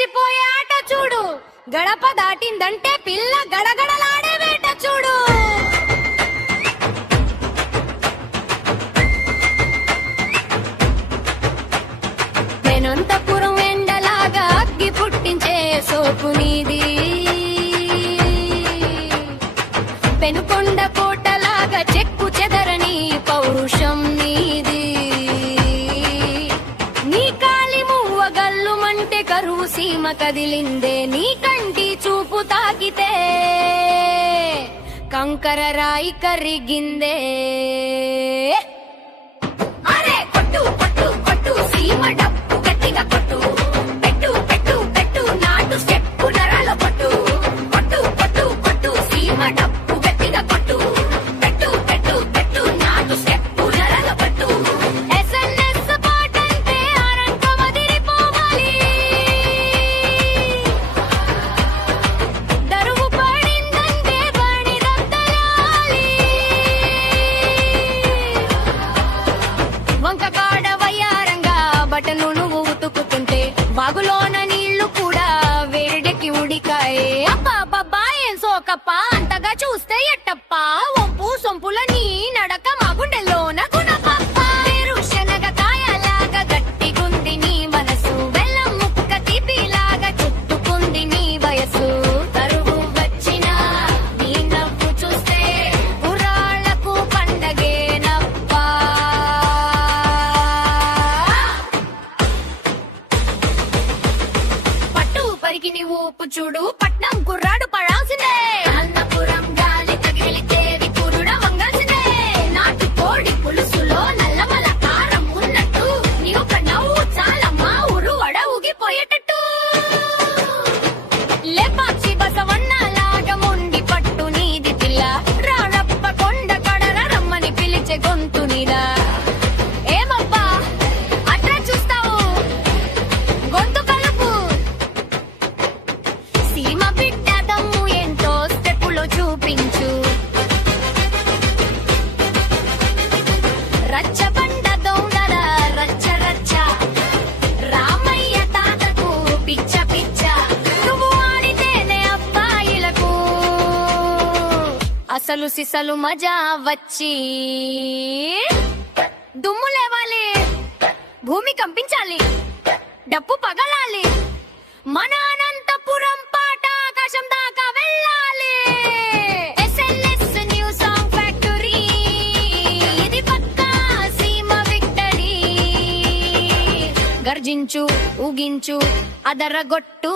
రెచ్చిపోయే ఆట చూడు, గడప దాటిందంటే పిల్ల గడగడలాడే వేట చూడు. పెనంతపురం ఎండలాగా అగ్గి పుట్టించే సోపు నీది, పెనుకొండ కోటలాగా చెక్కు చెదరని పౌరుషం నీది. నీ కాలి మువ్వ గల్లుమంటే కరువు సీమ కదిలిందే, నీ కంటి చూపు తాకితే కంకర రాయి కరిగిందే. అరే కొట్టు కొట్టు కొట్టు సీమ డప్పు గట్టిగా కొట్టు, పెట్టు పెట్టు పెట్టు నాటు స్టెప్పు నరాల కొట్టు. కొట్టు కొట్టు కొట్టు సీమ డప్పు గట్టిగా కొట్టు, పెట్టు పెట్టు పెట్టు నాటు స్టెప్పు నరాల కొట్టు. ఎస్ఎన్ఎస్ పాటంటే ఆరంగం అదిరిపోవాలి, దరువు పడిందంటే బడి దత్తలాలి. వంకకాడ వయ్యారంగా బట్టలు నువ్వు ఉతుకుతుంటే వాగులోన నీళ్లు కూడా వేడికి ఉడికాయే. అబ్బా బాబా ఏం సోకప్ప, అంతగా చూస్తే ఎట్టప్ప, వంపు సొంపుల నీ నడక మా గుండెల్లోన గుణపప్ప. శనగ కాయలాగా గట్టిగుంది నీ మనసు, బెల్లం ముక్క తీపిలాగా చుట్టుకుంది నీ వయసు. కరువు వచ్చినా నీ నవ్వు చూస్తే కుర్రాళ్లకు పండగేనప్ప. పట్టు పరికిని ఊపు చూడు, పట్నం కుర్రాడు పడాల్సిందే. అన్నపురం గాలి తగిలితే విపురుడ వంగాల్సిందే. నాటు కోడి పులుసులో నల్లమల కారం ఉన్నట్టు నీ ఒక నవ్వు చాలమ్మా ఊరు వడ ఊగిపోయేటట్టు. లేపాక్షి బసవన్న లాగా మొండి పట్టు నీది పిల్ల, రాళ్ళప్ప కొండ కడర రమ్మని పిలిచే గొంతు నీలా. ఏమబ్బా అట్లా చూస్తావు, గొంతు కలుపు. సీమ బిడ్డ దమ్ము ఏంటో స్టెప్పులో చూపించు. రచ్చబండ దొంగల రచ్చ రచ్చ, రామయ్య తాతకు పిచ్చ పిచ్చ. నువ్వు ఆడితేనే అబ్బాయిలకు అసలు సిసలు మజా వచ్చి దుమ్ము లేవాలి, భూమి కంపించాలి, డప్పు పగలాలి, మన అనంతపురం పాట ఆకాశం దాకా వెళ్ళాలి. ఎస్ఎల్ఎస్ న్యూ సాంగ్ ఫ్యాక్టరీ, ఇది పక్కా సీమ విక్టరీ. గర్జించు ఊగించు అదరగొట్టు.